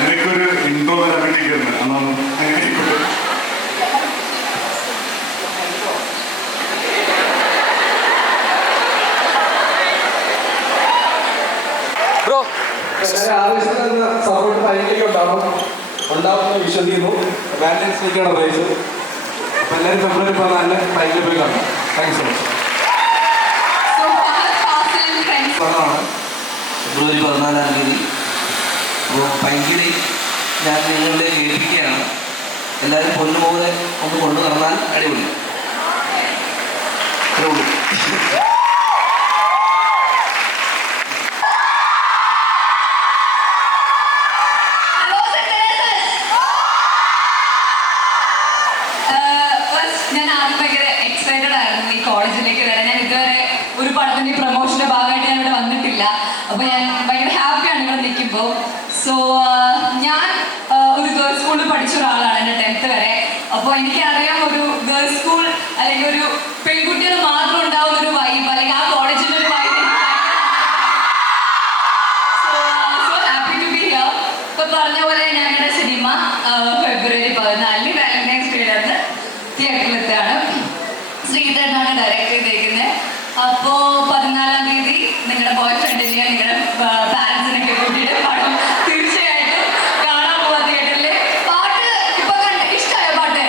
നിനക്കൊരു ഇൻട്രോ വരാൻ വേണ്ടിയിരിക്കുന്നു അന്നൊന്നും അങ്ങനെ സപ്പോർട്ട് ഭയങ്കര ഉണ്ടാവുമെന്ന് വിശ്വസിക്കുന്നു. വാലന്റൈൻസ് ഡേക്കാണ് പ്രൈസ്. അപ്പം എല്ലാവരും ഫെബ്രുവരി 14 ഫൈനലിൽ പോയി കാണാം. Thank you so much. ഫെബ്രുവരി 14 തീയതി. അപ്പോൾ പൈങ്കിളി ഞാൻ നിങ്ങളിലേക്ക് ഏൽപ്പിക്കുകയാണ്. എല്ലാവരും പൊന്നുപോലെ ഒന്ന് കൊണ്ടു നടന്നാൽ അടിപൊളി. അത്രേ ഉള്ളൂ. കോളേജിലേക്ക് വരാൻ ഞാൻ ഇതുവരെ ഒരു പടത്തിന്റെ പ്രൊമോഷന്റെ ഭാഗമായിട്ട് ഞാൻ ഇവിടെ വന്നിട്ടില്ല. അപ്പൊ ഞാൻ ഭയങ്കര ഹാപ്പിയാണ് ഇവിടെ നിൽക്കുമ്പോൾ. സോ ഞാൻ ഒരു ഗേൾസ് സ്കൂളിൽ പഠിച്ച ഒരാളാണ് എൻ്റെ 10th വരെ. അപ്പോൾ എനിക്കറിയാം ഒരു ഗേൾസ് സ്കൂൾ അല്ലെങ്കിൽ ഒരു പെൺകുട്ടികൾ മാത്രം ഉണ്ടാവുന്ന ഒരു വൈബ് അല്ലെങ്കിൽ ആ കോളേജിന്റെ ഒരു vibe. So happy to be here. ഇപ്പൊ പറഞ്ഞ പോലെ ഞങ്ങളുടെ സിനിമ ഫെബ്രുവരി 14 വാലന്റൈൻസ് ഡേ ആണ് തിയേറ്ററിലെത്താണ്. ശ്രീധരനാണ് ഡയറക്റ്റ് ചെയ്തേക്കുന്നത്. അപ്പോ 14 തീയതി നിങ്ങളുടെ ബോയ് ഫ്രണ്ടിനെയോ നിങ്ങളുടെ പാരന്റ്സിനൊക്കെ കൂട്ടിയിട്ട് പടം തീർച്ചയായിട്ടും കാണാൻ പോവാ തിയേറ്ററിൽ. പാട്ട് ഇപ്പൊ ഇഷ്ടമായോ പാട്ട്?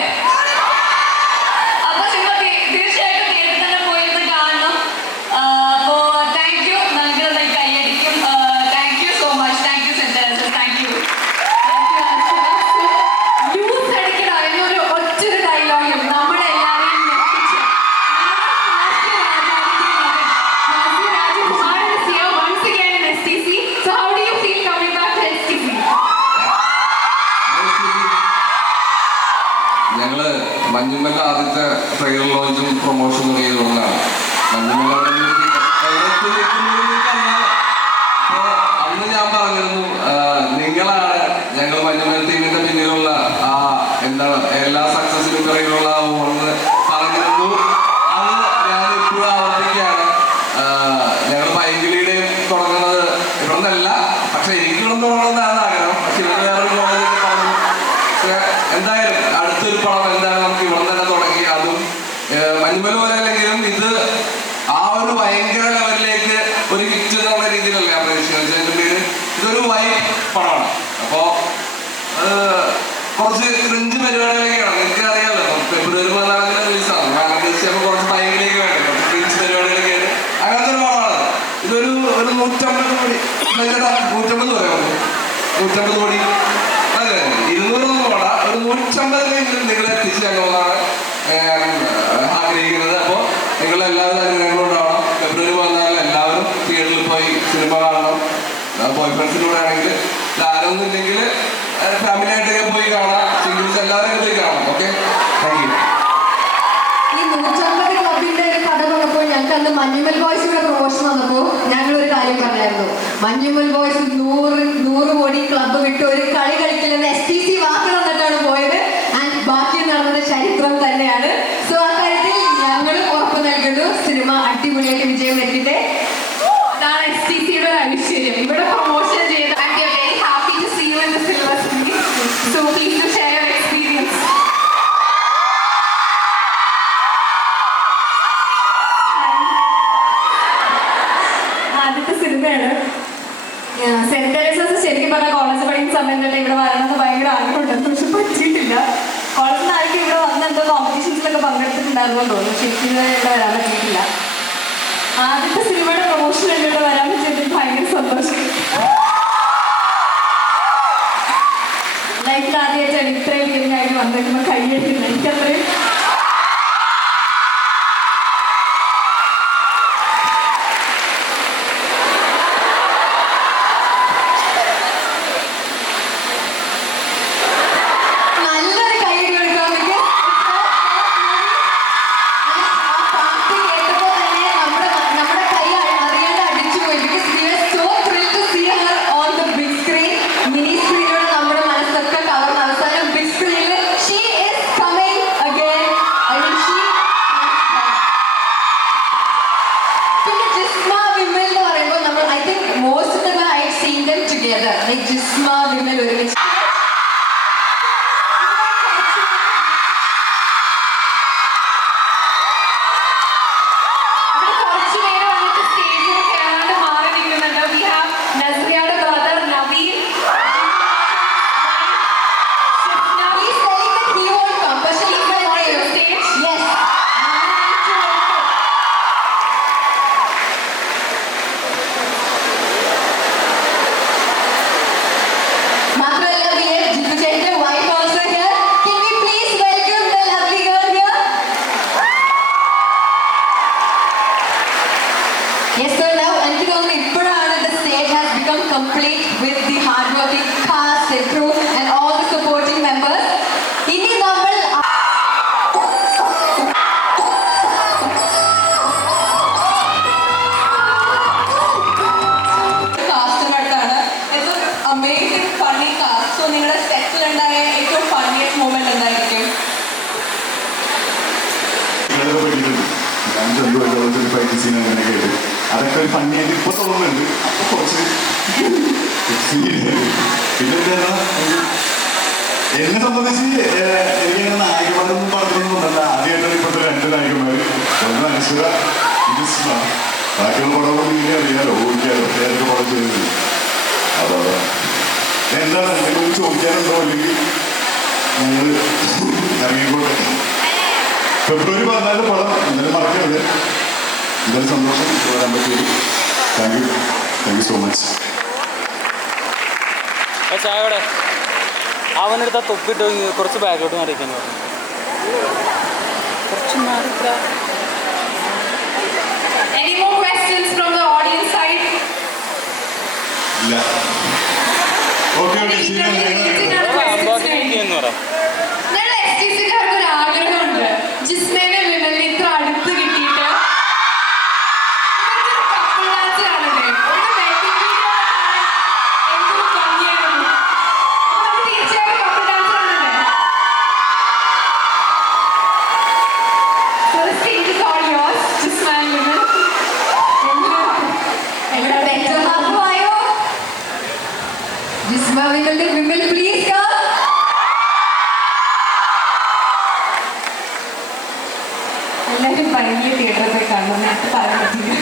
അപ്പൊ നിങ്ങൾ തീർച്ചയായിട്ടും തിയേറ്ററിൽ തന്നെ പോയിരുന്ന് കാണണം. അപ്പോ താങ്ക് യു. നൽകുന്നത് കൈയടിക്കും. Thank you so much. Thank you centre. Thank you. Youth അടിക്കണ അതിനൊരു ഒറ്റൊരു ഡയലോഗും നമ്മുടെ ഞങ്ങള് മഞ്ഞുമല ആദ്യത്തെ ട്രെയിലർ ലോഞ്ചും പ്രൊമോഷനും ചെയ്തുകൊണ്ടാണ്. മഞ്ഞുമല അന്ന് ഞാൻ പറഞ്ഞിരുന്നു നിങ്ങളാണ് ഞങ്ങൾ മഞ്ഞുമല ടീമിന്റെ പിന്നിലുള്ള ആ എന്താണ് എല്ലാ സക്സസിനും പിറകിലുള്ള ഓർന്ന് പറഞ്ഞിരുന്നു. അത് ഞാൻ ഇപ്പോഴും ആവർത്തിക്കുകയാണ്. ഞങ്ങൾ പൈങ്കിളിയുടെ തുടങ്ങുന്നത് ഇവിടെ നിന്നല്ല, പക്ഷെ എനിക്ക് ഇവിടെ തുടങ്ങുന്നതാണ് ആഗ്രഹം. പക്ഷെ ഇവിടെ വേറൊരു കോളേജിൽ പറഞ്ഞു. എന്തായാലും അടുത്തൊരു പടം എന്തായാലും നമുക്ക് ഇവിടെ തന്നെ തുടങ്ങി. അതും മഞ്ഞുമല പോലെ അല്ലെങ്കിലും ഇത് ആ ഒരു ഭയങ്കര ലെവലിലേക്ക് ഒരു ഹിറ്റ് എന്നുള്ള രീതിയിലല്ല ഞാൻ പ്രതീക്ഷിക്കുന്നത്. ഇതൊരു വൈബ് പടമാണ്. അപ്പോൾ കുറച്ച് ക്രിഞ്ച് പരിപാടികളൊക്കെയാണ്. നിങ്ങൾക്ക് അറിയാമല്ലോ ഫെബ്രുവരി 14 റിലീസാണ്. വാലന്റൈൻസ് അപ്പോൾ കുറച്ച് പൈങ്കിലേക്ക് വേണ്ട കുറച്ച് ക്രിഞ്ച് പരിപാടികളൊക്കെയാണ്. അങ്ങനത്തെ ഒരു പടമാണ്. ഇതൊരു 150 കോടി 150 പറയാമോ? 150 കോടി അതെ 200 കോട ഒരു 150 നിങ്ങൾ എത്തിച്ച് ഞങ്ങളാണ് ആഗ്രഹിക്കുന്നത്. അപ്പോൾ നിങ്ങളെല്ലാവരും അനുഗ്രഹങ്ങളുണ്ടാവണം. ഫെബ്രുവരി 14 എല്ലാവരും തിയേറ്ററിൽ പോയി സിനിമ കാണണം. ബോയ് ഫ്രണ്ട്സിലൂടെ ആണെങ്കിൽ ആരൊന്നും ഇല്ലെങ്കിൽ ഫാമിലി ആയിട്ടൊക്കെ പോയി കാണാം. സിംഗിൾസ് എല്ലാവരും പോയി കാണാം. Okay, thank you. ഈ 150 ക്ലബിന്റെ ഒരു കഥ വന്നപ്പോൾ ഞങ്ങൾക്ക് അന്ന് മഞ്ഞുമൽ ബോയ്സിന്റെ പ്രൊമോഷൻ വന്നപ്പോൾ ഞങ്ങൾ ഒരു കാര്യം പറഞ്ഞായിരുന്നു. മഞ്ഞുമൽ ബോയ്സ് 100 കോടി ക്ലബ്ബ് വിട്ട് ഒരു കളി കളിക്കില്ലെന്ന് STC വാക്ക് തന്നിട്ടാണ് പോയത്. ആൻഡ് ബാക്കി നടന്നത് ചരിത്രം തന്നെയാണ്. സോ ആ കാര്യത്തിൽ ഞങ്ങൾ ഉറപ്പ് നൽകുന്നു സിനിമ അടിപൊളിയായിട്ട് വിജയം വരുത്തിട്ട്. അതാണ് STCയുടെ ഒരു ഐശ്വര്യം. ഇവിടെ പ്രൊമോഷൻ ചെയ്ത് very happy to see you in the silver screen. So please to share your experience. ആദ്യത്തെ സിനിമയാണ്. സെന്റ് തെരേസാസ് ശരിക്കും പറഞ്ഞാൽ കോളേജ് പഠിക്കുന്ന സമയത്ത് തന്നെ ഇവിടെ വരണമെന്ന് ഭയങ്കര ആഗ്രഹമുണ്ടായിരുന്നു. പക്ഷെ പറ്റിയിട്ടില്ല. കോളേജിൽ നിന്ന് ആർക്കും ഇവിടെ വന്ന് എന്തോ കോമ്പറ്റീഷൻസിലൊക്കെ പങ്കെടുത്തിട്ടുണ്ടായിരുന്നു തോന്നുന്നു. ശരിക്കും ഇവിടെ വരാൻ പറ്റിയിട്ടില്ല. ആദ്യത്തെ സിനിമയുടെ പ്രൊമോഷൻ ഇവിടെ വരാൻ പറ്റിയതിൽ ഭയങ്കര സന്തോഷം. ലൈഫിൽ ആദ്യമായിട്ടാണ് ഇത്രയും കഴിഞ്ഞായിട്ട് വന്നേക്കുമ്പോൾ കൈയ്യെടുത്തില്ല. എനിക്കത്രയും Mini screen നമ്മുടെ മനസ്സൊക്കെ കവർന്ന് അവസാനം ബിഗ് സ്ക്രീനിൽ she is coming again. ആണ് ജിസ്മ വിമൽ ഒരുമിച്ച്. Complete with the hardworking cast and crew and all the supporting members. ഇനി നമ്മൾ കാസ്റ്റുമായിട്ടാണ്. It's amazing funny cast. So നിങ്ങളുടെ സെറ്റിലുണ്ടായ ഏറ്റവും ഫണ്ണിയസ്റ്റ് മൊമെന്റ് എന്തായിരിക്കും? ഇതൊക്കെ പറ്റിയിട്ടുണ്ട്. ഞാൻ ചെറുപ്പം ഫൈറ്റ് സീൻ അങ്ങനെ കേട്ട് അതൊക്കെ ഒരു ഫണ്ണിയായിട്ട് ഇപ്പൊ തോന്നുന്നുണ്ട്. അപ്പൊ കുറച്ച് പിന്നെ എന്നെ സംബന്ധിച്ച് എനിക്ക് നായകന്മാരൊന്നും പറഞ്ഞൊന്നുമല്ല. ആദ്യമായിട്ടാണ് ഇപ്പോഴത്തെ 2 നായകന്മാര്. ഒന്ന് അനശ്വര, ജിസ്മ. ബാക്കിയുള്ള പടമൊന്നും ഇങ്ങനെ അറിയാലോ, ഓടിക്കാലോ, ഏതൊക്കെ പടം ചെയ്യുന്നത്. അതാ എന്താണ് എന്തെങ്കിലും ചോദിക്കാനുണ്ടോ? അല്ലെങ്കിൽ ഞങ്ങൾ ഇറങ്ങിക്കോട്ടെ. ഫെബ്രുവരി 14 പടം എന്തായാലും മറക്കരുത്. എന്തായാലും സന്തോഷം വരാൻ പറ്റിയത്. Thank you so much. ചായവിടെ അവനെടുത്ത തൊപ്പിട്ട് കുറച്ച് ബാഗോട്ട് മാറിയിരിക്കുന്നു പറഞ്ഞു. കുറച്ച് മാറിക്ക. Any more questions from the audience side? ഇല്ല. ഓക്കെ എന്ന് പറ. ഞങ്ങൾ STCക്കാർക്ക് ഒരു ആഗ്രഹമുണ്ട്. ജിസ്മേനെ വിമലിനെ ഇത്ര അടുത്ത് കിട്ടിയിട്ട് കപ്പിൾ ഡാൻസ് കാണണ്ടേ? ഒരു വെഡിങ് വീഡിയോ എന്തൊരു ഭംഗിയായിരുന്നു. നമുക്ക് തീർച്ചയായും കപ്പിൾ ഡാൻസ് കാണണ്ടേ? So the stage is all yours, Jisma and Vimal. എവിടെ better half ആയോ? ജിസ്മ വിമലിന്റെ വിമൽ പ്ലീസ് കം. എല്ലാവരും ഭയങ്കര തിയേറ്ററിൽ പോയി കാണുന്നു. നേരത്തെ പറയാൻ പറ്റില്ല.